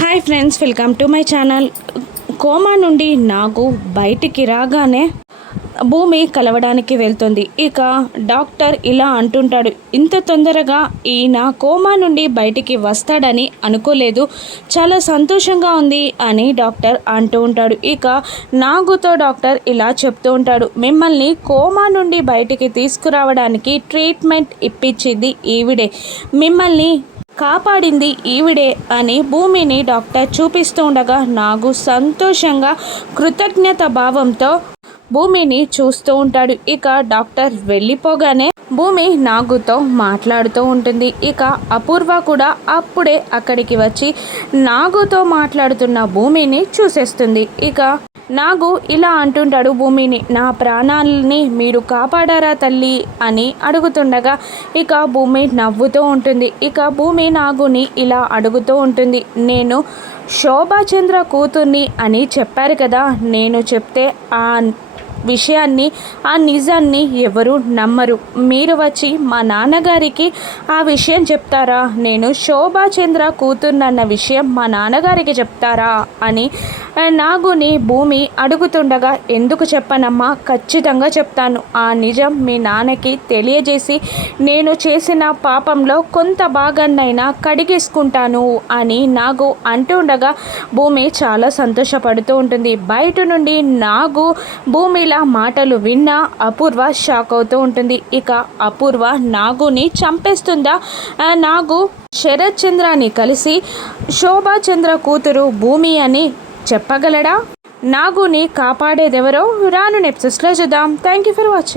Hi friends, welcome to my channel. Coma నుండి నాగు బయటికి రాగానే భూమి కలవడానికి వెళ్తుంది. ఇక డాక్టర్ ఇలా అంటుంటాడు, ఇంత తొందరగా ఈయన కోమా నుండి బయటికి వస్తాడని అనుకోలేదు, చాలా సంతోషంగా ఉంది అని డాక్టర్ అంటూ ఉంటాడు. ఇక నాగుతో డాక్టర్ ఇలా చెప్తూ ఉంటాడు, మిమ్మల్ని కోమా నుండి బయటికి తీసుకురావడానికి ట్రీట్మెంట్ ఇప్పించింది ఈవిడే, మిమ్మల్ని కాపాడింది ఈవిడే అని భూమిని డాక్టర్ చూపిస్తూ ఉండగా నాగు సంతోషంగా కృతజ్ఞత భావంతో భూమిని చూస్తూ ఉంటాడు. ఇక డాక్టర్ వెళ్ళిపోగానే భూమి నాగుతో మాట్లాడుతూ ఉంటుంది. ఇక అపూర్వ కూడా అప్పుడే అక్కడికి వచ్చి నాగుతో మాట్లాడుతున్న భూమిని చూసేస్తుంది. ఇక నాగు ఇలా అంటుంటాడు భూమిని, నా ప్రాణాలని మీరు కాపాడారా తల్లి అని అడుగుతుండగా ఇక భూమి నవ్వుతూ ఉంటుంది. ఇక భూమి నాగుని ఇలా అడుగుతూ ఉంటుంది, నేను శోభాచంద్ర కూతుర్ని అని చెప్పారు కదా, నేను చెప్తే ఆ విషయాన్ని, ఆ నిజాన్ని ఎవరు నమ్మరు, మీరు వచ్చి మా నాన్నగారికి ఆ విషయం చెప్తారా, నేను శోభాచంద్ర కూతుర్నన్న విషయం మా నాన్నగారికి చెప్తారా అని నాగుని భూమి అడుగుతుండగా, ఎందుకు చెప్పనమ్మా, ఖచ్చితంగా చెప్తాను, ఆ నిజం మీ నాన్నకి తెలియజేసి నేను చేసిన పాపంలో కొంత భాగాన్నైనా కడిగేసుకుంటాను అని నాగు అంటుండగా భూమి చాలా సంతోషపడుతూ ఉంటుంది. బయట నుండి నాగు భూమి మాటలు విన్నా అపూర్వ షాక్ అవుతూ ఉంటుంది. ఇక అపూర్వ నాగుని చంపేస్తుందా, నాగు శరత్ చంద్రాని కలిసి శోభాచంద్ర కూతురు భూమి అని చెప్పగలడా, నాగుని కాపాడేదెవరో రాను ఎపిసోడ్స్లో చూద్దాం. Thank you for watching.